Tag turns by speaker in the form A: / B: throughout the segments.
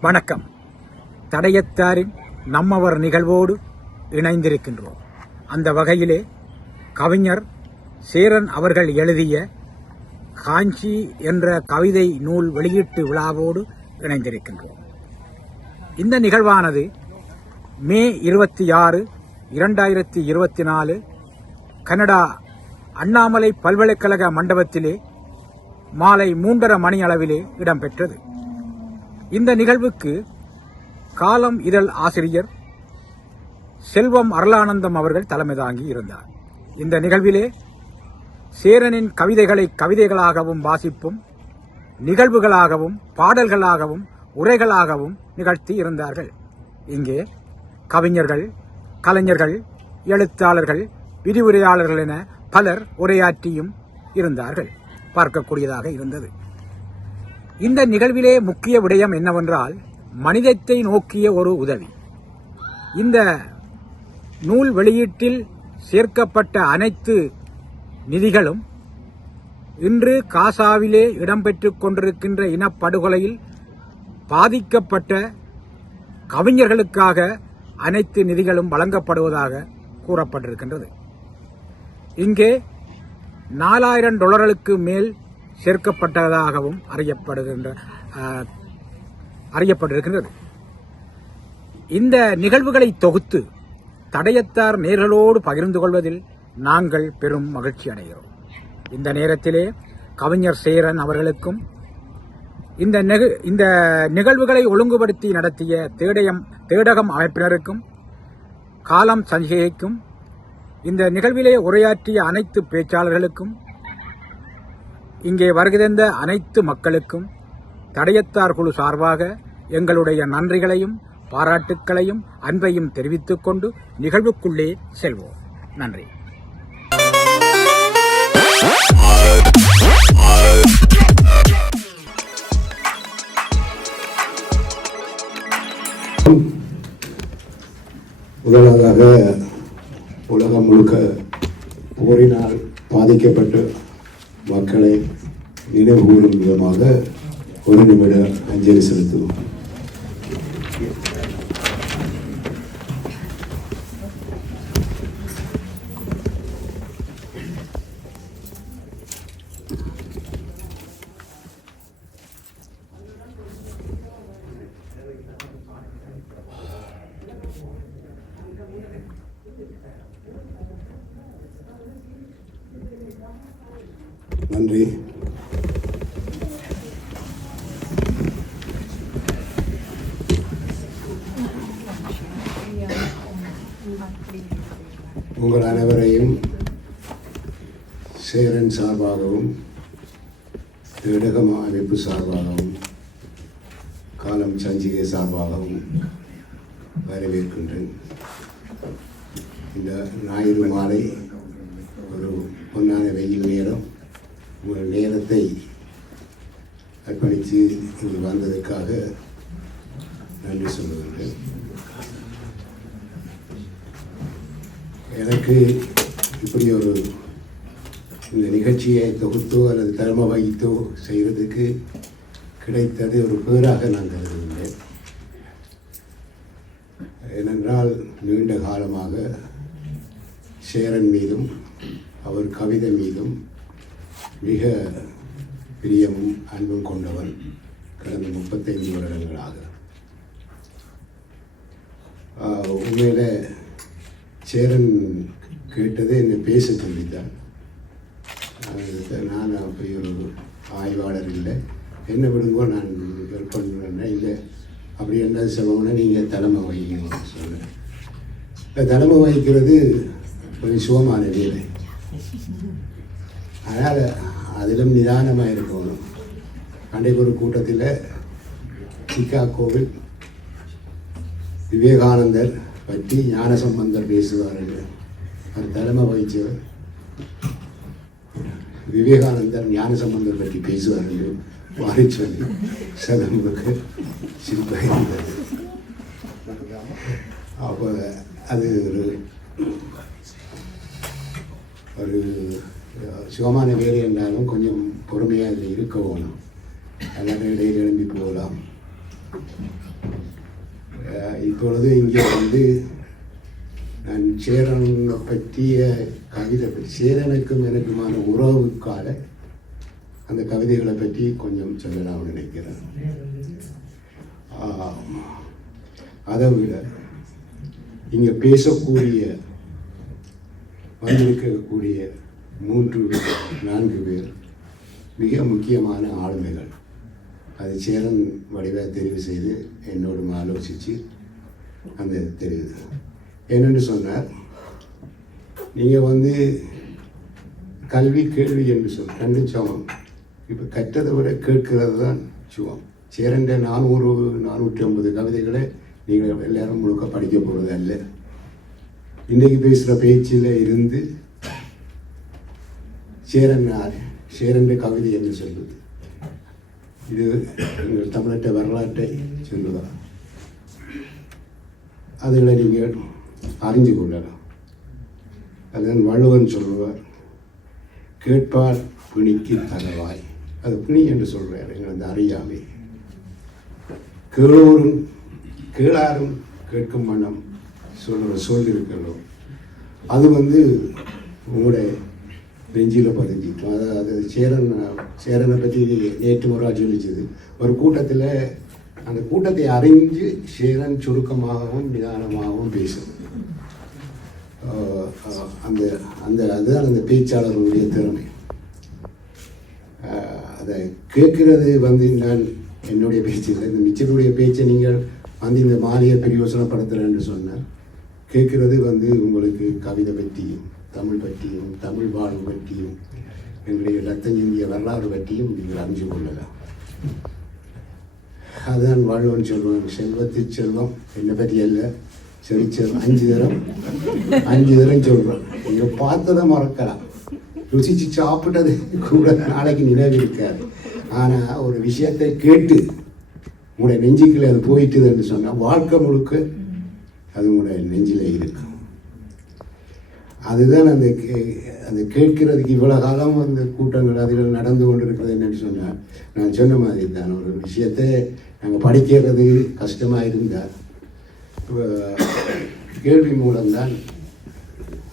A: வணக்கம். தடயத்தாரின் நம்மவர் நிகழ்வோடு இணைந்திருக்கின்றோம். அந்த வகையிலே கவிஞர் சேரன் அவர்கள் எழுதிய காஞ்சி என்ற கவிதை நூல் வெளியீட்டு விழாவோடு இணைந்திருக்கின்றோம். இந்த நிகழ்வானது மே இருபத்தி ஆறு இரண்டாயிரத்தி இருபத்தி நாலு கனடா அண்ணாமலை பல்கலைக்கழக மண்டபத்திலே மாலை மூன்றரை மணி அளவிலே இடம்பெற்றது. இந்த நிகழ்வுக்கு காலம் இதழ் ஆசிரியர் செல்வம் அருளானந்தம் அவர்கள் தலைமை தாங்கி இருந்தார். இந்த நிகழ்விலே சேரனின் கவிதைகளை கவிதைகளாகவும் வாசிப்பும் நிகழ்வுகளாகவும் பாடல்களாகவும் உரைகளாகவும் நிகழ்த்தி இருந்தார்கள். இங்கே கவிஞர்கள் கலைஞர்கள் எழுத்தாளர்கள் விரிவுரையாளர்கள் என பலர் உரையாற்றியும் இருந்தார்கள். பார்க்கக்கூடியதாக இருந்தது. இந்த நிகழ்விலே முக்கிய விடயம் என்னவென்றால் மனிதத்தை நோக்கிய ஒரு உதவி. இந்த நூல் வெளியீட்டில் சேர்க்கப்பட்ட அனைத்து நிதிகளும் இன்று காசாவிலே இடம்பெற்றுக் கொண்டிருக்கின்ற இனப்படுகொலையில் பாதிக்கப்பட்ட கவிஞர்களுக்காக அனைத்து நிதிகளும் வழங்கப்படுவதாக கூறப்பட்டிருக்கின்றது. இங்கே நாலாயிரம் டாலர்களுக்கு மேல் சேர்க்கப்பட்டதாகவும் அறியப்படுகின்ற அறியப்பட்டிருக்கின்றது. இந்த நிகழ்வுகளை தொகுத்து தடயத்தார் நேர்களோடு பகிர்ந்து கொள்வதில் நாங்கள் பெரும் மகிழ்ச்சி அடைகிறோம். இந்த நேரத்திலே கவிஞர் சேரன் அவர்களுக்கும் இந்த நெகு- இந்த நிகழ்வுகளை ஒழுங்குபடுத்தி நடத்திய தேடயம் தேடகம் அமைப்பினருக்கும் காலம் சஞ்சிகைக்கும் இந்த நிகழ்விலே உரையாற்றிய அனைத்து பேச்சாளர்களுக்கும் இங்கே வருகிறந்த அனைத்து மக்களுக்கும் தடையத்தார் குழு சார்பாக எங்களுடைய நன்றிகளையும் பாராட்டுக்களையும் அன்பையும் தெரிவித்துக் கொண்டு நிகழ்வுக்குள்ளே செல்வோம். நன்றி.
B: முதலாவதாக உலகம் முழுக்க போரினால் பாதிக்கப்பட்டு மக்களை நினைவுகூரும் விதமாக ஒரு நிமிட அஞ்சலி செலுத்துவோம். நன்றி. உங்கள் அனைவரையும் சேரன் சார்பாகவும் இடகம் அமைப்பு சார்பாகவும் காலம் சஞ்சிகை சார்பாகவும் வரவேற்கின்றேன் இந்த ஞாயிறு மாலை ஒரு பொன்னான வெயில் நேரம் உங்கள் நேரத்தை அர்ப்பணித்து இங்கு வந்ததற்காக நன்றி சொல்லுகின்றேன் எனக்கு இப்படி ஒரு இந்த கொடுத்தோ அல்லது தலைமை வகித்தோ செய்கிறதுக்கு கிடைத்தது ஒரு பேராக நான் கருதுகின்றேன். ஏனென்றால் நீண்ட காலமாக சேரன் மீதும் அவர் கவிதை மீதும் மிக பிரியமும் அன்பும் கொண்டவன் கடந்த முப்பத்தைந்து வருடங்களாக. உண்மையில் சேரன் கேட்டது என்னை பேச சொல்லித்தான். அது நான் அப்படி ஒரு ஆய்வாளர் இல்லை. என்ன விடுங்கோ நான் ஹெல்ப் பண்ணுறேன்னா இல்லை அப்படி என்ன சொல்லணும்னா நீங்கள் தலைமை வகிக்கணும் சொல்லுங்கள் இப்போ தலைமை வகிக்கிறது கொஞ்சம் சுகமான வேலை. அதனால் அதிலும் நிதானமாக இருக்கணும். அன்றைக்கு ஒரு கூட்டத்தில் சிக்காகோவில் விவேகானந்தர் பற்றி ஞானசம்பந்தர் பேசுவார்கள் அவர் தலைமை வகிச்சவர் விவேகானந்தர் ஞானசம்பந்தர் பற்றி பேசுவார்கள் வாரி சொல்லி சதம்புக்கு சிரிப்பாக இருந்தது அப்போ அது ஒரு ஒரு சுகமான வேலை என்றாலும் கொஞ்சம் பொறுமையாக அதில் இருக்க வேணும். எல்லாரும் இடையில் எழும்பி போகலாம். இப்பொழுது இங்கே வந்து நான் சேரனை பற்றிய கவிதை சேரனுக்கும் எனக்குமான உறவுக்கால அந்த கவிதைகளை பற்றி கொஞ்சம் சொல்லலாம்னு நினைக்கிறேன். அதை விட இங்கே பேசக்கூடிய வந்திருக்கக்கூடிய மூன்று நான்கு பேர் மிக முக்கியமான ஆளுமைகள். அது சேரன் வடிவாக தெரிவு செய்து என்னோடு ஆலோசித்து அந்த தெரியுது என்னென்னு சொன்னார். நீங்கள் வந்து கல்வி கேள்வி என்று சொல் ரெண்டு சமம். இப்போ கற்றதை விட கேட்கிறது தான் சுகம். சேரண்ட நானூறு நானூற்றி ஐம்பது கவிதைகளை நீங்கள் எல்லாரும் முழுக்க படிக்க போகிறது அல்ல. இன்றைக்கு பேசுகிற பேச்சில் இருந்து சேரன் சேரண்ட கவிதை என்று சொல்வது. இது எங்கள் தமிழற்ற வரலாற்றை சொல்லுதா அதில் நீங்கள் அறிஞ்சு கொள்ளலாம் அதன் வள்ளுவன் சொல்வார் கேட்பார் பிணிக்கு தகவாய் அது பிணி என்று சொல்கிறார் எங்களது அந்த அறியாமை. கேளோரும் கேளாரும் கேட்கும் மனம் சொல்கிற சொல் இருக்கலோ அது வந்து உங்களுடைய நெஞ்சியில் பதிஞ்சிக்கும். அதாவது சேரன் சேரனை பற்றி நேற்று ஒரு சொல்லிச்சது. ஒரு கூட்டத்தில் அந்த கூட்டத்தை அறிஞ்சு சேரன் சுருக்கமாகவும் நிதானமாகவும் பேசும். அந்த அந்த அதுதான் அந்த பேச்சாளர்களுடைய திறமை. அதை கேட்கிறது வந்து நான் என்னுடைய பேச்சு இல்லை இந்த மிச்சருடைய பேச்சை நீங்கள் வந்து இந்த மாலையை பிரயோசனப்படுத்துகிறேன்னு சொன்னால் கேட்குறது வந்து உங்களுக்கு கவிதை பற்றியும் தமிழ் பற்றியும் தமிழ் வாழ்வு பற்றியும் எங்களுடைய ரத்தம் இந்திய வரலாறு பற்றியும் நீங்கள் அறிஞ்சு கொள்ளலாம். அதுதான் வாழ்வன் சொல்லுவான் செல்வத்து செல்வம் என்னை பற்றி அல்ல. சரி அஞ்சு தரம். அஞ்சு தரம் சொல்கிறோம் நீங்கள் பார்த்ததை மறக்கலாம். ருசிச்சு சாப்பிட்டது கூட நாளைக்கு நினைவு இருக்காது. ஆனால் ஒரு விஷயத்தை கேட்டு உங்களுடைய நெஞ்சுக்கில் அது போயிட்டுதுன்னு சொன்னால் வாழ்க்கை முழுக்க அது உங்களுடைய நெஞ்சில் இருக்கும். அதுதான் அந்த கே- அந்த கேட்கிறதுக்கு இவ்வளோ காலம் அந்த கூட்டங்கள் அதில் நடந்து கொண்டு இருக்கிறது என்னன்னு சொன்னால் நான் சொன்ன மாதிரி தான். ஒரு விஷயத்தை நாங்கள் படிக்கிறது கஷ்டமாக இருந்தால் கேள்வி மூலம்தான்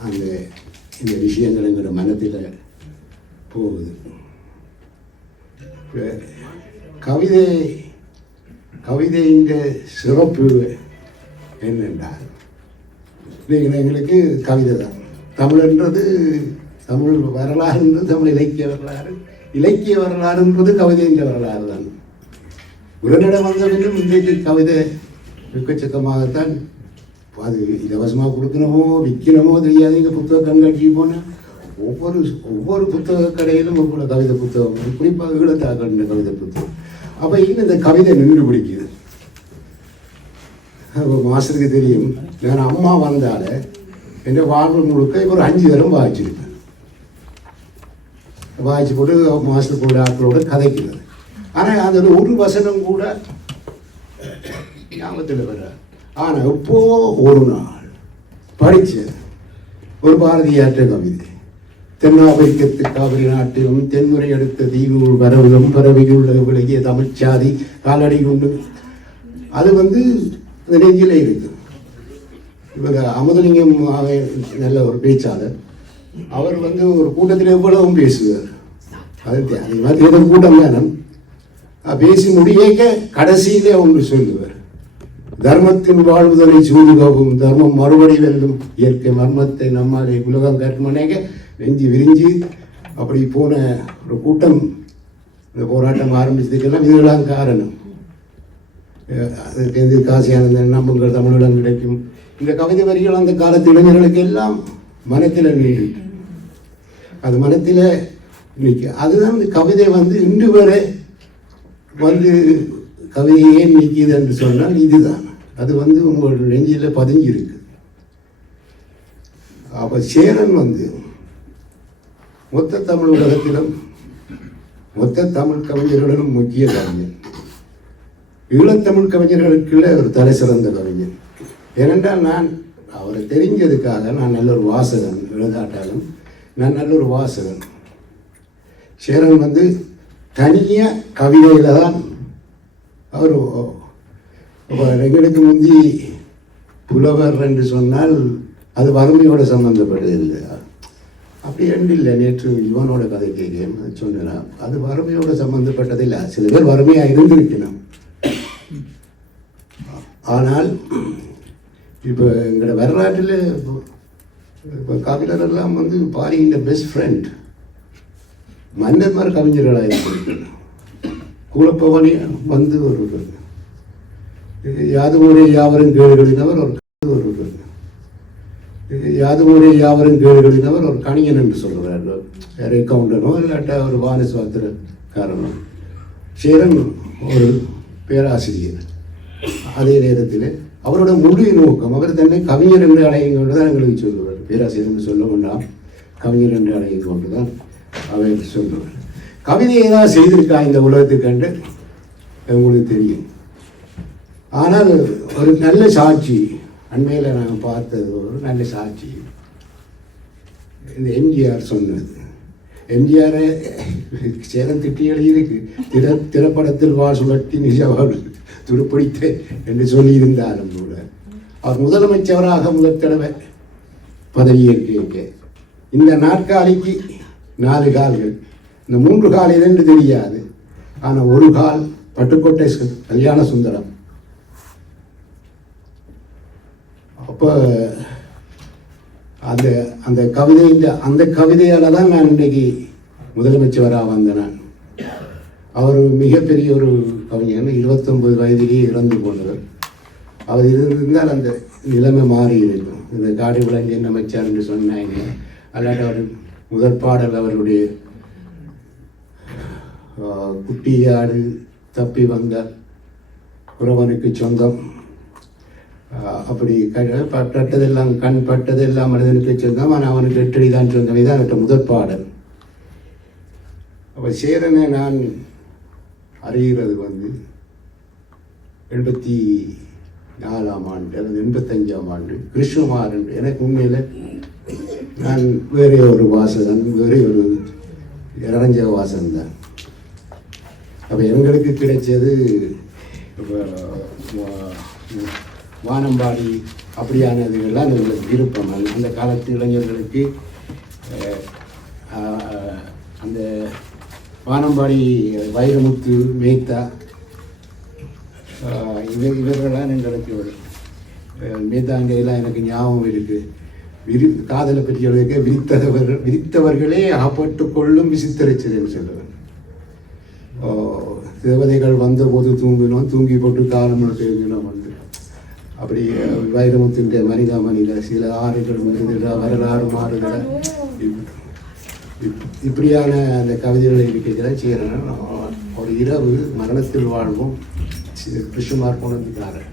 B: அந்த இந்த விஷயங்கள் எங்களோட மனத்தில் போகுது. கவிதை கவிதையின் சிறப்பு என்னென்றால் நீங்கள் எங்களுக்கு கவிதை தான். தமிழ்ன்றது தமிழ் வரலாறுன்றது தமிழ் இலக்கிய வரலாறு இலக்கிய வரலாறுன்றது கவிதைன்ற வரலாறு தான். உடனடியாக வந்த பின்னும் இன்றைக்கு கவிதை எக்கச்சக்கமாகத்தான் அது இலவசமாக கொடுக்கணுமோ விற்கணுமோ தெரியாது. இங்கே புத்தக கண்காட்சிக்கு போனால் ஒவ்வொரு ஒவ்வொரு புத்தக கடையிலும் ஒவ்வொரு கவிதை புத்தகம். குறிப்பாக ஈழத்தாக்கண்ட கவிதை புத்தகம். அப்போ இன்னும் இந்த கவிதை நின்று பிடிக்குது. அப்போ மாஸ்டருக்கு தெரியும் நான் அம்மா வந்தால என் வாழ்வு முழுக்க ஒரு அஞ்சு தரம் வாய்ச்சிருப்பேன் வாய்ச்சி போட்டு மாஸ்டர் கூட ஆட்களோட கதைக்கிறது. ஆனால் அதில் ஒரு வசனம் கூட ஞாபகத்தில் வர ஆனால் இப்போ ஒரு நாள் படிச்ச ஒரு பாரதியாற்ற கவிதை தென்னாப்பிரிக்கத்து காவிரி நாட்டிலும் தென்முறை அடுத்த தீவுகள் வரவிலும் பறவையுள்ள விலகிய தமிழ்ச்சாதி காலடி உண்டு அது வந்து அந்த நெஞ்சில் இருக்கு இவர் அமுதலிங்கம் நல்ல ஒரு பேச்சாளர். அவர் வந்து ஒரு கூட்டத்தில் எவ்வளவும் பேசுவார். அது அதே மாதிரி கூட்டம் தானம் பேசி முடியக்க கடைசியிலே அவங்க சொல்லுவார். தர்மத்தின் வாழ்வுதலை சூதுகவும் தர்மம் மறுபடி வெல்லும் இயற்கை மர்மத்தை நம்மாலே உலகம் கற்மனேக நெஞ்சு விரிஞ்சு அப்படி போன ஒரு கூட்டம் இந்த போராட்டம் ஆரம்பிச்சதுக்கெல்லாம் இதெல்லாம் காரணம். அதுக்கு எந்த காசியானந்தன் நம்புங்கள் தமிழிடம் கிடைக்கும். இந்த கவிதை வரிகள் அந்த காலத்து இளைஞர்களுக்கு எல்லாம் மனத்தில் நின்று அது மனத்தில் நிற்க அதுதான் இந்த கவிதை வந்து இன்று வரை வந்து கவிதையே நிற்கிது என்று சொன்னால் இதுதான். அது வந்து உங்களோட நெஞ்சில் பதிஞ்சிருக்கு அப்போ சேரன் வந்து மொத்த தமிழ் உலகத்திலும் மொத்த தமிழ் கவிஞர்களிலும் முக்கிய கவிஞன் ஈழத்தமிழ் கவிஞர்களுக்குள்ள ஒரு தலை சிறந்த கவிஞன் ஏனென்றால் நான் அவரை தெரிஞ்சதுக்காக நான் நல்ல ஒரு வாசகன் எழுதாட்டாலும் நான் நல்ல ஒரு வாசகன். சேரன் வந்து தனியாக கவிதையில் தான் அவர் எங்களுக்கு முந்தி புலவர் என்று சொன்னால் அது வறுமையோட சம்மந்தப்பட்டது இல்லை அப்படி ரெண்டு இல்லை. நேற்று யுவனோட கதை கேட்கிறேன் சொன்னேன் அது வறுமையோட சம்பந்தப்பட்டது இல்லை சில பேர் வறுமையாக இருந்திருக்கணும் ஆனால் இப்போ எங்களோட வரலாற்றில் இப்போ கவிஞர் எல்லாம் வந்து பாரியின் பெஸ்ட் ஃப்ரெண்ட். மன்னர்மார் கவிஞர்களாக இருந்திருக்கணும் குழப்பவனே வந்து ஒரு யாதுமுறை யாவரும் கேடுகளினவர் அவர் ஒரு யாதுமுறை யாவரும் கேடுகளினவர் ஒரு கணியன் என்று சொல்கிறார். வேற கவுண்டனோ இல்லாட்ட ஒரு வானசுவாத்திரக்காரனோ சேரன் ஒரு பேராசிரியர். அதே நேரத்தில் அவரோட முழு நோக்கம் அவர் தன்னை கவிஞர் என்று அடையும் கொண்டு தான் எங்களுக்கு சொல்லுவார். பேராசிரியர் என்று சொல்ல வேண்டாம். கவிஞர் என்று அடையும் கொண்டு தான் அவர் சொல்லுவார். கவிதையை தான் செய்திருக்கா இந்த உலகத்துக்கு கண்டு உங்களுக்கு தெரியும். ஆனால் ஒரு நல்ல சாட்சி அண்மையில் நாங்கள் பார்த்தது ஒரு நல்ல சாட்சி. இந்த எம்ஜிஆர் சொன்னது. எம்ஜிஆரை சேரம் திட்டி இருக்குது திர திரைப்படத்தில் வா சுழட்டி நிஜவாள் துருப்பிடித்த என்று சொல்லியிருந்தாலும் கூட. அவர் முதலமைச்சராக முதல் தடவை பதவியேற்க இந்த நாற்காலிக்கு நாலு கால்கள். இந்த மூன்று கால் எதென்று தெரியாது. ஆனால் ஒரு கால் பட்டுக்கோட்டை கல்யாண சுந்தரம். அப்போ அந்த அந்த கவிதையின் அந்த கவிதையால் தான் நான் இன்றைக்கு முதலமைச்சராக வந்தேன் நான். அவர் மிகப்பெரிய ஒரு கவிஞர். இருபத்தொன்பது வயதிலேயே இறந்து போனவர். அவர் இருந்தால் அந்த நிலைமை மாறி இருக்கும். இந்த காடு விளங்கி என்ன அமைச்சார் என்று சொன்னாங்க. அல்லாட்ட அவர் முதற் பாடல் அவருடைய குட்டியாடு தப்பி வந்த குறவனுக்கு சொந்தம். அப்படி க- பட்டதெல்லாம் கண் பட்டதெல்லாம் மனிதனுக்கு சொந்தம் ஆனால் அவனுக்கு எட்டடி தான் சொந்தம் இதான் அவற்ற முதற் பாடல். அப்போ சேரனை நான் அறிகிறது வந்து எண்பத்தி நாலாம் ஆண்டு அல்லது எண்பத்தஞ்சாம் ஆண்டு கிருஷ்ணமார் எனக்கு உண்மையில் நான் வேறே ஒரு வாசகன் வேறே ஒரு இறஞ்ச வாசன் தான் அப்போ எங்களுக்கு கிடைச்சது வானம்பாடி அப்படியான வானம்பாடி அப்படியானதுகள்லாம் எங்களுக்கு விருப்பம் அந்த- காலத்து இளைஞர்களுக்கு அந்த வானம்பாடி வைரமுத்து மேத்தா இவர் இவர்களெல்லாம் எங்களுக்கு ஒரு மேத்தாங்கையெல்லாம் எனக்கு ஞாபகம் இருக்குது விரி காதலை பற்றி எழுதிக்க விரித்தவர் விரித்தவர்களே அகப்பட்டு கொள்ளும் விசித்திரச்சதுன்னு சொல்லுவேன் ஓ, தேவதைகள் வந்தபோது தூங்கினோம் தூங்கி போட்டு காலம் தெரிஞ்சினோம் அப்படி அஹ், வைரமுத்தின் மனிதாமணியில் சில ஆறுகள் முறுதிட வரலாறு மாறுதல இப்படியான அந்த கவிதைகளை இருக்கிற செய்யறேன் ஒரு இரவு மரணத்தில் வாழ்வும். கிருஷ்ணமார் கொண்டதுக்காரர்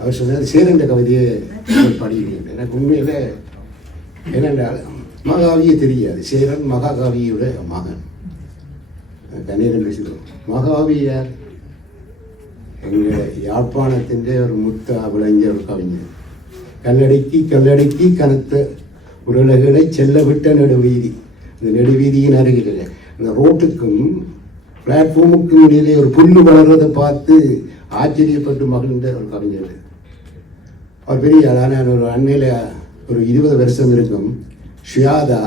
B: அவர் சொன்னார் சேரண்ட கவிதையை படிக்கிறேன் படிக்கிறீங்க எனக்கு உண்மையில் என்னென்றால் மகாவியே தெரியாது. சேரன் மகாகாவியோட மகன். கண்ணீரன் பேசுகிறோம் மகாவி யார்? எங்கள் யாழ்ப்பாணத்திൻ്റെ ஒரு முத்த விளங்கிய ஒரு கவிஞர். கல்லடக்கி கல்லடக்கி கனத்த உருளைகளை செல்ல விட்ட நெடுவீதி. இந்த நெடுவீதியின் அருகில் அந்த ரோட்டுக்கும் பிளாட்ஃபார்முக்கும் இடையிலே ஒரு புல்லு வளர்றதை பார்த்து ஆச்சரியப்பட்டு மகிழ்ந்த ஒரு கவிஞர். அவர் பெரிய அதான ஒரு அண்மையில் ஒரு இருபது வருஷம் இருக்கும். ஷியாதா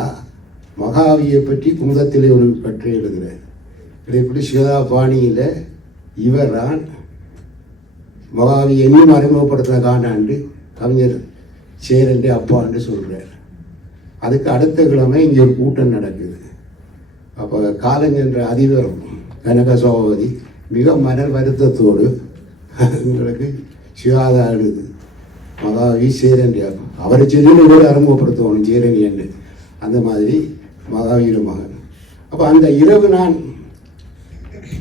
B: மகாவியை பற்றி குமுதத்திலே ஒரு கட்டுரை எழுதுகிறார். இப்படி ஷியாதா பாணியில் இவர்தான் மகாவி என்னும் அறிமுகப்படுத்தின காண்டாண்டு கவிஞர் சேரண்டு அப்பான்னு சொல்கிறார் அதுக்கு அடுத்த கிழமை இங்கே ஒரு கூட்டம் நடக்குது. அப்போ காலஞ்சென்ற அதிபரம் கனக சோபதி மிக மன வருத்தத்தோடு எங்களுக்கு சிவாதா எழுது. மகாவி சேரண்டி அவரை சொல்லி கூட அறிமுகப்படுத்தணும் சேரணி என்று. அந்த மாதிரி மகாவீர மகன். அப்போ அந்த இரவு நான்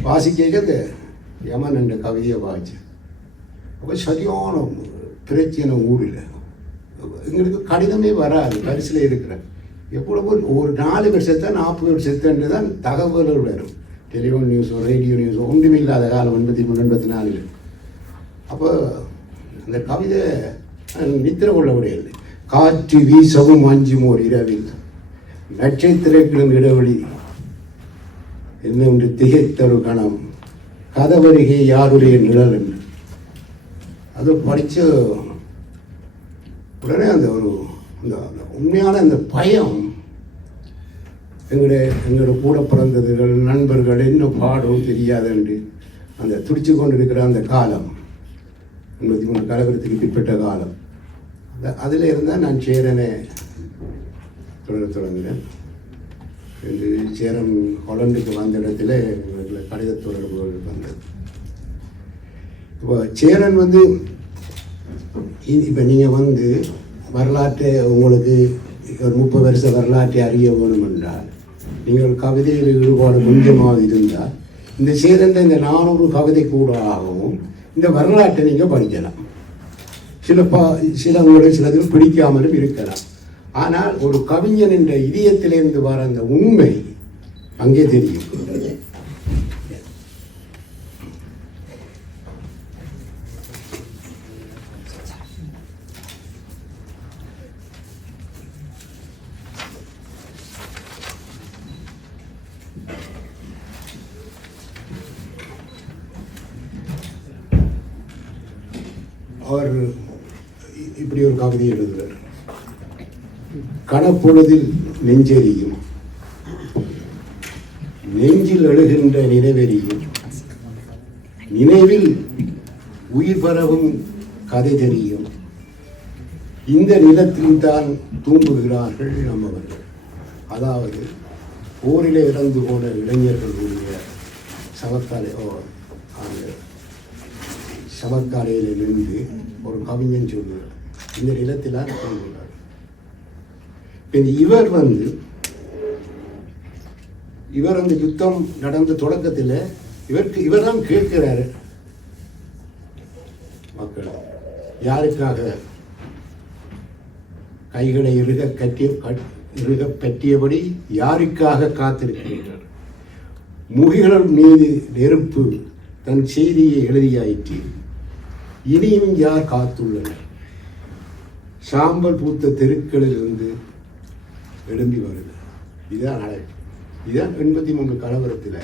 B: வாசிக்க இந்த யமன் என்ற கவிதையை வாசித்தேன் அப்போ சரியான பிரச்சனை ஊரில். எங்களுக்கு கடிதமே வராது பரிசில் இருக்கிறேன் எவ்வளவோ ஒரு நாலு பேர் செத்தா நாற்பது பேர் செத்தன்று தான் தகவல்கள் வரும். டெலிஃபோன் நியூஸோ ரேடியோ நியூஸோ ஒன்றுமே இல்லாத காலம் எண்பத்தி மூணு எண்பத்தி நாலில். அப்போ அந்த கவிதை நித்திர கொள்ள காற்று வீசவும் அஞ்சும் ஒரு இரவில். நட்சத்திரங்களும் இடைவெளி. என்னென்று திகைத்தொரு கணம். கதவருகே யாருடைய நிழல் என்று. அதை படித்த உடனே அந்த ஒரு அந்த அந்த உண்மையான அந்த பயம் எங்களுடைய எங்களோட கூட பிறந்ததுகள் நண்பர்கள் என்ன பாடும் தெரியாதுண்டு அந்த துடிச்சு கொண்டு இருக்கிற அந்த காலம் எண்பத்தி மூணு கலவரத்துக்கு பிற்பட்ட காலம். அந்த அதில் இருந்தால் நான் சேரனை தொடர தொடங்கினேன் என்று சேரன் ஹொலண்டுக்கு வந்த இடத்துல எங்களுக்கு கடித தொடர்புகள் வந்தது. இப்போ சேரன் வந்து இப்போ நீங்கள் வந்து வரலாற்றை உங்களுக்கு ஒரு முப்பது வருஷ வரலாற்றை அறிய வேணும் என்றால் நீங்கள் கவிதையில் ஈடுபாடு கொஞ்சமாக இருந்தால் இந்த சேரன் இந்த நானூறு கவிதை கூடாகவும் இந்த வரலாற்றை நீங்கள் படிக்கலாம். சில பா சில உங்களுக்கு சிலதில் பிடிக்காமலும் இருக்கலாம். ஆனால் ஒரு கவிஞன் என்ற இதயத்திலிருந்து வர அந்த உண்மை அங்கே தெரியும் அவர் இ- இப்படி ஒரு கவிதை எழுதுகிறார் கணப்பொழுதில் நெஞ்செறியும் நெஞ்சில் எழுகின்ற நினைவெறியும் நினைவில் உயிர் பரவும் கதை தெரியும். இந்த நிலத்தில் தான் தூங்குகிறார்கள் நம்மவர்கள். அதாவது போரிலே இறந்து போன இளைஞர்களுடைய சவக்காலை ஓ அந்த சவக்காலையில் நின்று ஒரு கவிஞன் சொல்லுகிறார். இந்த நிலத்தில் தூங்குகிறார். இப்போ இவர் வந்து இவர் அந்த யுத்தம் நடந்த தொடக்கத்தில் இவருக்கு இவர் தான் கேட்கிறாரு. மக்கள் யாருக்காக கைகளை இறுக கட்டிய கட்- இறுக பற்றியபடி யாருக்காக காத்திருக்கிறீர்கள் முகிகள் மீது நெருப்பு தன் செய்தியை எழுதியாயிற்று. இனியும் யார் காத்துள்ளனர்? சாம்பல் பூத்த தெருக்களில் இருந்து எழும்பி வருது. இதுதான் அழைப்பு இதுதான் எண்பத்தி மூன்று கலவரத்தில்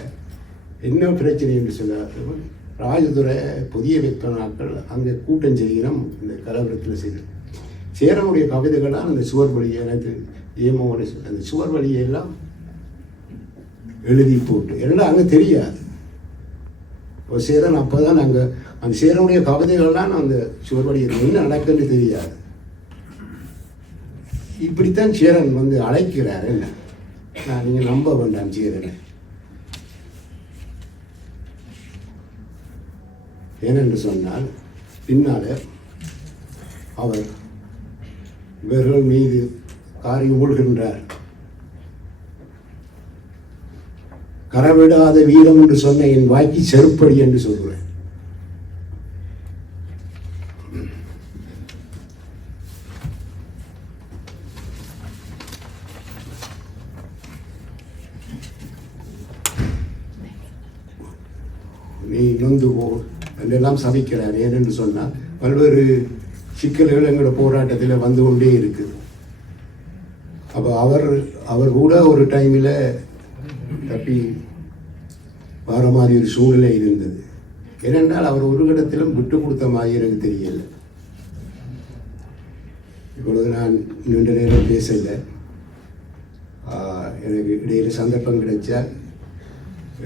B: என்ன பிரச்சனை என்று சொல்லாதவன் ராஜதுரை புதிய விற்பனாக்கள் அங்கே கூட்டம் செய்கிறோம் இந்த கலவரத்தில் செய்து சேரனுடைய கவிதைகள்லாம் அந்த சுவர் வழியை எனக்கு ஏமோட அந்த சுவர் வழியெல்லாம் எழுதி போட்டு எல்லாம் அங்கே தெரியாது. ஒரு சேரன் அப்போ தான் நாங்கள் அந்த சேரனுடைய கவிதைகள்லாம் அந்த சுவர் வழியில் என்ன நடக்குன்னு தெரியாது. இப்படித்தான் சேரன் வந்து அழைக்கிறார். என்ன? நான் நீங்கள் நம்ப வேண்டாம் சேரனை. ஏனென்று சொன்னால் பின்னால் அவர் இவர்கள் மீது காரி ஊழ்கின்றார் கரவிடாத வீரம் என்று சொன்ன என் வாய்க்கு செருப்படி என்று சொல்கிறேன் நீ நொந்து போ என்றெல்லாம் சபிக்கிறார். ஏனென்று சொன்னால் பல்வேறு சிக்கல்கள் எங்களோட போராட்டத்தில் வந்து கொண்டே இருக்குது. அப்போ அவர் அவர் கூட ஒரு டைமில் தப்பி வர மாதிரி ஒரு சூழ்நிலை இருந்தது. ஏனென்றால் அவர் ஒரு இடத்திலும் விட்டு கொடுத்த மாதிரி எனக்கு தெரியல. இப்பொழுது நான் நீண்ட நேரம் பேசலை. எனக்கு இடையில சந்தர்ப்பம் கிடைச்சா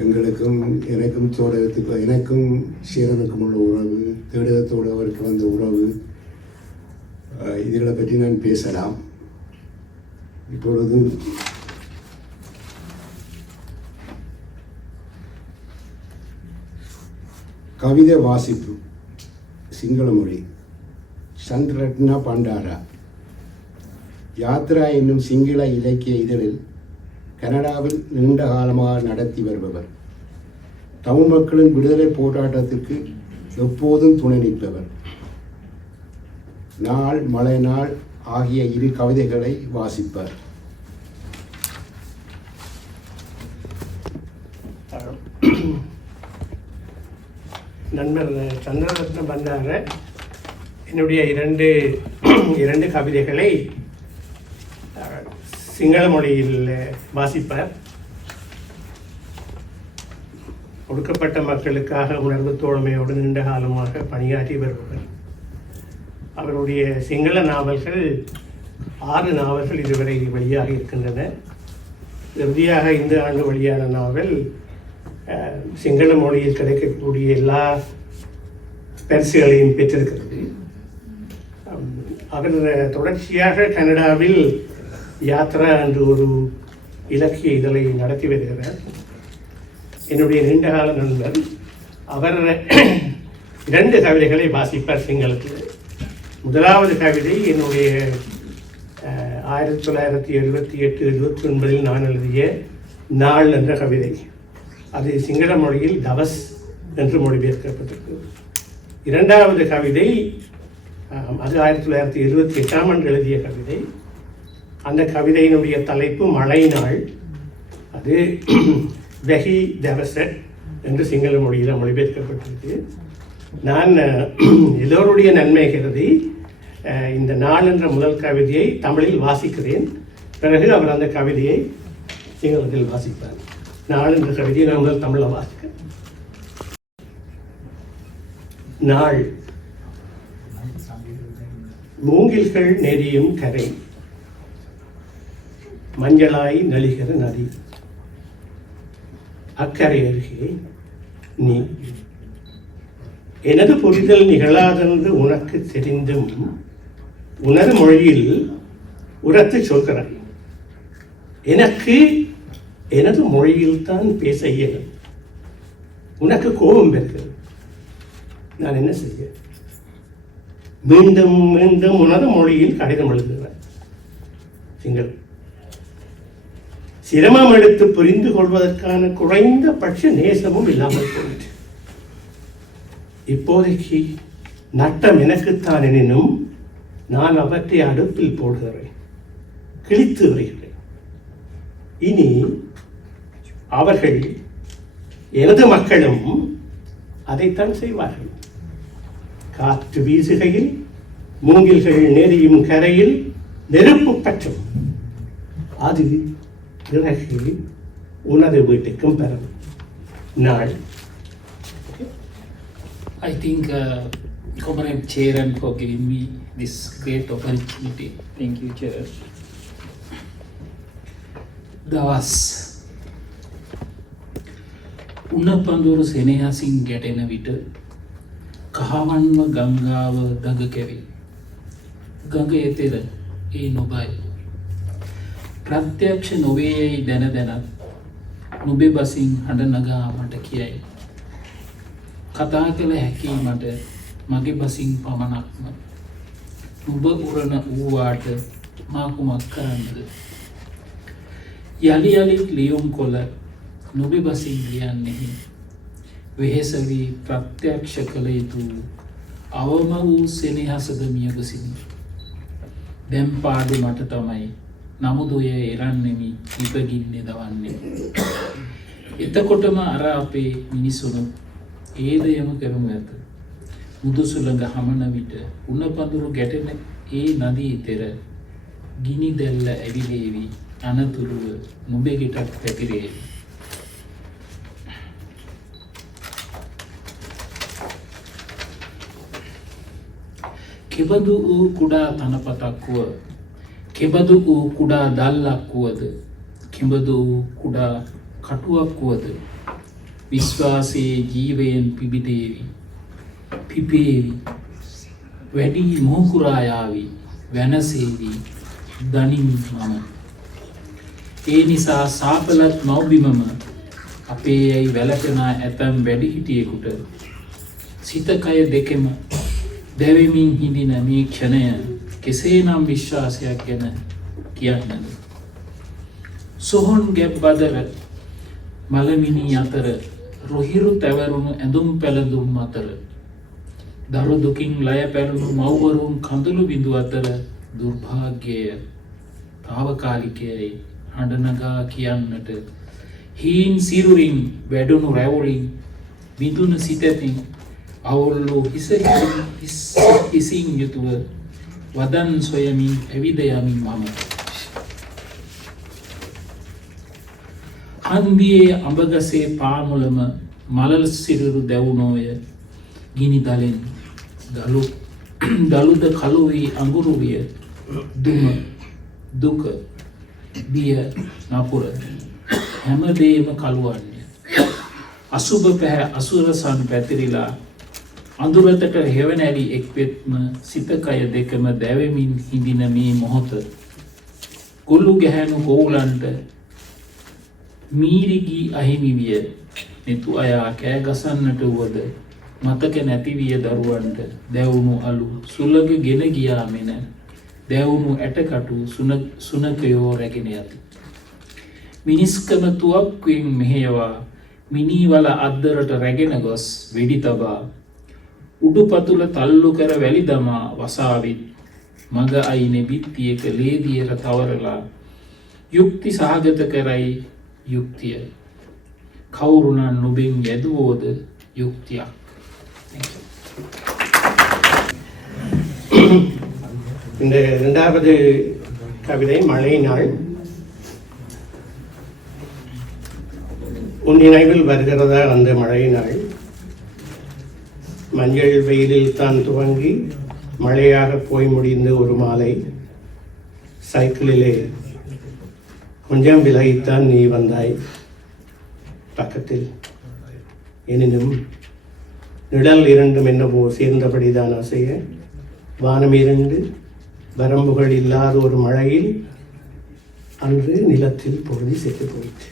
B: எங்களுக்கும் எனக்கும் தோடகத்துக்கு எனக்கும் சீரனுக்கும் உள்ள உறவு தேடகத்தோடு அவருக்கு வந்த உறவு இதுகளை பற்றி நான் பேசலாம். இப்பொழுது கவிதை வாசிப்பு சிங்கள மொழி சந்திரட்னா பண்டாரா. யாத்ரா என்னும் சிங்கள இலக்கிய இதழில் கனடாவில் நீண்ட காலமாக நடத்தி வருபவர். தமிழ் மக்களின் விடுதலை போராட்டத்திற்கு எப்போதும் துணை நிற்பவர். நாள் மழை நாள் ஆகிய இரு கவிதைகளை வாசிப்பார்.
C: நண்பர் சந்திரரத்ன பண்டார என்னுடைய இரண்டு இரண்டு கவிதைகளை சிங்கள மொழியில் வாசிப்பார். ஒடுக்கப்பட்ட மக்களுக்காக உணர்வு தோழமையோடு நீண்ட காலமாக பணியாற்றி வருபவர். அவருடைய சிங்கள நாவல்கள் ஆறு நாவல்கள் இதுவரை வெளியாக இருக்கின்றன. இறுதியாக இந்த ஆண்டு வெளியான நாவல் சிங்கள மொழியில் கிடைக்கக்கூடிய எல்லா பரிசுகளையும் பெற்றிருக்கிறது. அவர் தொடர்ச்சியாக கனடாவில் யாத்ரா என்று ஒரு இலக்கிய இதழை நடத்தி வருகிறார். என்னுடைய நீண்டகால நண்பர். அவர் இரண்டு கவிதைகளை வாசிப்பார் சிங்களத்தில். முதலாவது கவிதை என்னுடைய ஆயிரத்தி தொள்ளாயிரத்தி எழுபத்தி எட்டு எழுபத்தி ஒன்பதில் நான் எழுதிய நாள் என்ற கவிதை. அது சிங்கள மொழியில் தவஸ் என்று மொழிபெயர்க்கப்பட்டிருக்கு. இரண்டாவது கவிதை அது ஆயிரத்தி தொள்ளாயிரத்தி இருபத்தி எட்டாம் ஆண்டு எழுதிய கவிதை. அந்த கவிதையினுடைய தலைப்பு மழை நாள் அது வெஹி தவசட் என்று சிங்கள மொழியில் மொழிபெயர்க்கப்பட்டிருக்கு. நான் எல்லோருடைய நன்மை கருதி இந்த நாள் என்ற முதல் கவிதையை தமிழில் வாசிக்கிறேன். பிறகு அவர் அந்த கவிதையை சிங்களத்தில் வாசிப்பார். நாள் என்ற கவிதையை நான் முதல் தமிழில் வாசிக்கிறேன் நாள். மூங்கில்கள் நெறியும் கரை. மஞ்சளாய் நலிகிற நதி. அக்கறை அருகே நீ. எனது புரிதல் நிகழாதென்று உனக்கு தெரிந்தும் உனது மொழியில் உரத்து சொல்கிறாய். எனக்கு எனது மொழியில் தான் பேச இயலும். உனக்கு கோபம் பெறுகிறது நான் என்ன செய்ய? மீண்டும் மீண்டும் உனது மொழியில் கடிதம் எழுதுகிறேன் சிங்களம் சிரமம் எடுத்து புரிந்து கொள்வதற்கான குறைந்தபட்ச நேசமும் இல்லாமல் போயிற்று. இப்போதைக்கு நட்டம் எனக்குத்தான் எனினும் நான் அவற்றை அடுப்பில் போடுகிறேன் கிழித்து வருகிறேன் இனி அவர்கள் எனது மக்களும் அதைத்தான் செய்வார்கள். காற்று வீசுகையில் மூங்கில்கள் நெறியும் கரையில் நெருப்பு பற்றும். அது பிறகு உனது வீட்டுக்கும் பெறும் நாள்
D: I think uh, Comrade Chairman for giving me this great opportunity.
E: Thank you, Chair.
D: දවස් උන්නපන්දුවරු සෙනහසින් ගැටෙන විට කහවන්ව ගංගාව දඟ කැවේ. ගඟ එතෙර ඒ නොබයි. ප්‍රත්‍යක්ෂ නොවේයයි දැන දැනත් නොබේ බසින් හඬ නගා මට කියයි. කතා කළ හැකි මට මගේ බසින් පමණක්ම නුබ උරණ වූවාට මාකුමක් කරන්නද. යළි යළිත් ලියුම් කොළ නොබි බසින් ලියන්නෙහි. වෙහෙසවී ප්‍රත්‍යක්ෂ කළ යුතු අවම වූ සෙනෙහසද මියගසිනි. දැම් පාඩු මට තමයි නමුදොය එරන්නෙමි ඉපගින්නේ දවන්නේ. එතකොටම අර අපේ මිනිස්සුනු ඒදයම කරමු ඇත. මුදුසුළඟ හමන විට උනපඳුරු ගැටෙන ඒ නදී තෙර ගිනි දැල්ල ඇවිලේවී අනතුරුව නුබෙගෙටත් පැතිරේවි. කෙබඳු වූ කුඩා තනපතක් වුව කෙබඳු වූ කුඩා දල්ලක් වුවද කෙබඳු වූ කුඩා කටුවක් වුවද විශ්වාසයේ ජීවයෙන් පිබිදේවි පිපේවි වැඩි මොහුකුරායාවී වැනසේවී දනින් මම. ඒ නිසා සාපලත් මවබිමම අපේ ඇයි වැලකෙනා ඇතැම් වැඩිහිටියෙකුට සිතකය දෙකෙම දැවමින් හිඳින මේ ක්ෂණය කෙසේ නම් විශ්වාසයක් ගැන කියන්නද. සොහොන් ගැබ් බදර මළමිනි අතර රොහිරු තැවරුණු ඇඳුම් පැළඳුම් අතර දරු දුකින් ලය පැරුණු මව්වරුන් කඳුළු බිඳු අතර දුර්භාග්‍යය තාවකාලිකයයි හඬනගා කියන්නට හීන් සිරුරින් වැඩුණු රැවුලින් බිඳුන සිතැතින් අවුල්ලෝ හිස හිසින් යුතුව වදන් සොයමින් ඇවිද යමින් මම හන්දියේ අඹගසේ පාමුලම මලල් සිරුරු දැවුනෝය. ගිනි දලෙන් දලු දළුද කළුවී අඟුරු විය. දුම දුක බිය නපුර. හැමදේම කළුවන්නේ. අසුභ පැහැ අසුරසන් පැතිරිලා අඳුරතට හෙවනැලි එක්වෙත්ම සිතකය දෙකම දැවෙමින් හිඳින මේ මොහොත. ගොල්ලු ගැහැණු ගෝලන්ට මීරිගී අහිමි විය. නිතු අයා කෑ ගසන්නට වුවද මතක නැතිවිය දරුවන්ට දැවුණු අලු සුළග ගෙන ගියා මෙන. දැවුණු ඇටකටු සුන- සුනකයෝ රැගෙන යති. මිනිස්කම තුවක්වෙන් මෙහෙයවා. මිනීවල අද්දරට රැගෙන ගොස් වෙඩි තබා උඩුපතුල තල්ලු කර වැලි දමා වසාවිත් මග අයිනෙ බිත්තියක ලේදියර තවරලා යුක්ති සහගත කරයි යුක්තිය කවුරුණන් නුබෙන් යැදුවෝද යුක්තියක් Thank you.
C: இந்த இரண்டாவது கவிதை மழை நாள் உன் நினைவில் வருகிறதா அந்த மழை நாள் மஞ்சள் வெயிலில் தான் துவங்கி மழையாக போய் முடிந்து ஒரு மாலை சைக்கிளிலே கொஞ்சம் விலகித்தான் நீ வந்தாய். பக்கத்தில் எனினும் நிழல் இரண்டும் என்னவோ சேர்ந்தபடிதான் அசைய. வானம் இரண்டு வரம்புகள் இல்லாத ஒரு மழையில் அன்று நிலத்தில் பொருதி செத்து போயிற்று.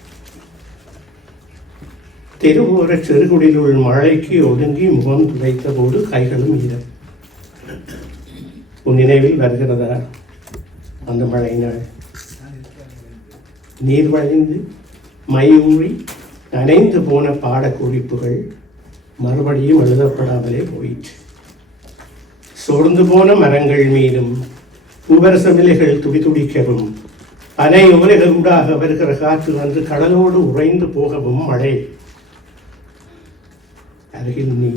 C: தெருவோர செருகுடிலுள் மழைக்கு ஒதுங்கி முகம் துடைத்த போது கைகளும் ஈரம் உன் நினைவில் வருகிறதா அந்த மழை நாள்? நீர் வழிந்து மை ஊழி நனைந்து போன பாடக்குறிப்புகள் மறுபடியும் எழுதப்படாமலே போயிற்று. சோர்ந்து போன மரங்கள் மீதும் பூவரசமிலைகள் துடிதுடிக்கவும் அனை உலகூடாக வருகிற காற்று வந்து கடலோடு உறைந்து போகவும் மழை. அருகில் நீ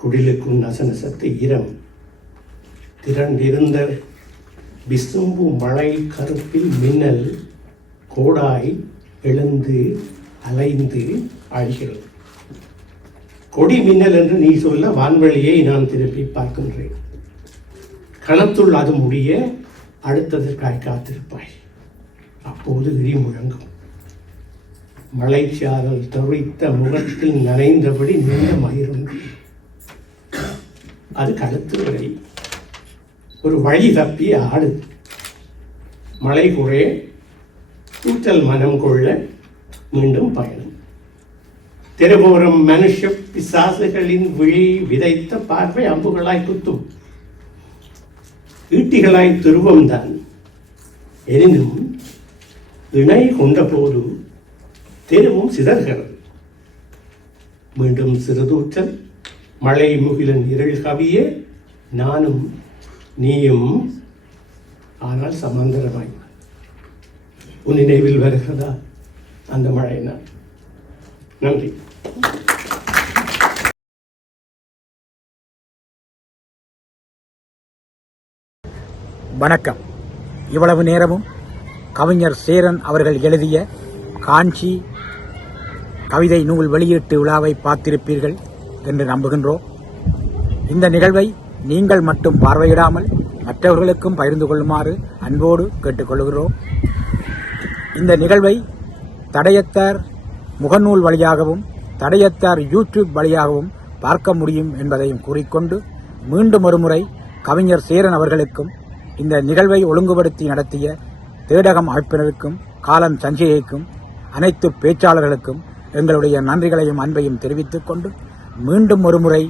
C: குடிலுக்கும் நசநசத்து ஈரம் திரண்டிருந்த விசும்பு மழை கருப்பில் மின்னல் கோடாய் எழுந்து அலைந்து அழிகிறது. கொடி மின்னல் என்று நீ சொல்ல வான்வெளியை நான் திருப்பி பார்க்கின்றேன். கணத்துள் அது முடிய அடுத்ததற்காய் காத்திருப்பாய். அப்போது இடி முழங்கும். மலைச்சாரல் தவித்த முகத்தில் நனைந்தபடி நீண்ட மயிரும். அது கழுத்து வரை ஒரு வழி தப்பி ஆடு. மழை குறைய கூட்டல் மனம் கொள்ள மீண்டும் பயணம். தெருவோரம் மனுஷ பிசாசுகளின் விழி விதைத்த பார்வை அம்புகளாய் குத்தும். ஈட்டிகளாய் துருவம்தான் எனினும் இணை கொண்ட போதும் தெருவும் சிதறுகிறது. மீண்டும் சிறுதூற்றல் மழை முகிலன் இருள் கவிய நானும் நீயும் ஆனால் சமாந்தரமாய். உன் நினைவில் வருகிறதா அந்த மழை நான் நன்றி.
A: வணக்கம். இவ்வளவு நேரமும் கவிஞர் சேரன் அவர்கள் எழுதிய காஞ்சி கவிதை நூல் வெளியீட்டு விழாவை பார்த்திருப்பீர்கள் என்று நம்புகின்றோம். இந்த நிகழ்வை நீங்கள் மட்டும் பார்வையிடாமல் மற்றவர்களுக்கும் பகிர்ந்து கொள்ளுமாறு அன்போடு கேட்டுக்கொள்கிறோம். இந்த நிகழ்வை தடயத்தார் முகநூல் வழியாகவும் தடயத்தார் யூடியூப் வழியாகவும் பார்க்க முடியும் என்பதையும் கூறிக்கொண்டு மீண்டும் ஒருமுறை கவிஞர் சேரன் அவர்களுக்கும் இந்த நிகழ்வை ஒழுங்குபடுத்தி நடத்திய தேடகம் அமைப்பினருக்கும் காலம் சஞ்சய்க்கும் அனைத்து பேச்சாளர்களுக்கும் எங்களுடைய நன்றிகளையும் அன்பையும் தெரிவித்துக் கொண்டு மீண்டும் ஒருமுறை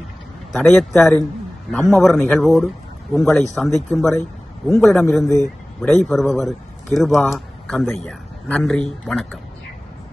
A: தடயத்தாரின் நம்மவர் நிகழ்வோடு உங்களை சந்திக்கும் வரை உங்களிடமிருந்து விடை பெறுபவர் கிருபா கந்தையா. நன்றி வணக்கம்.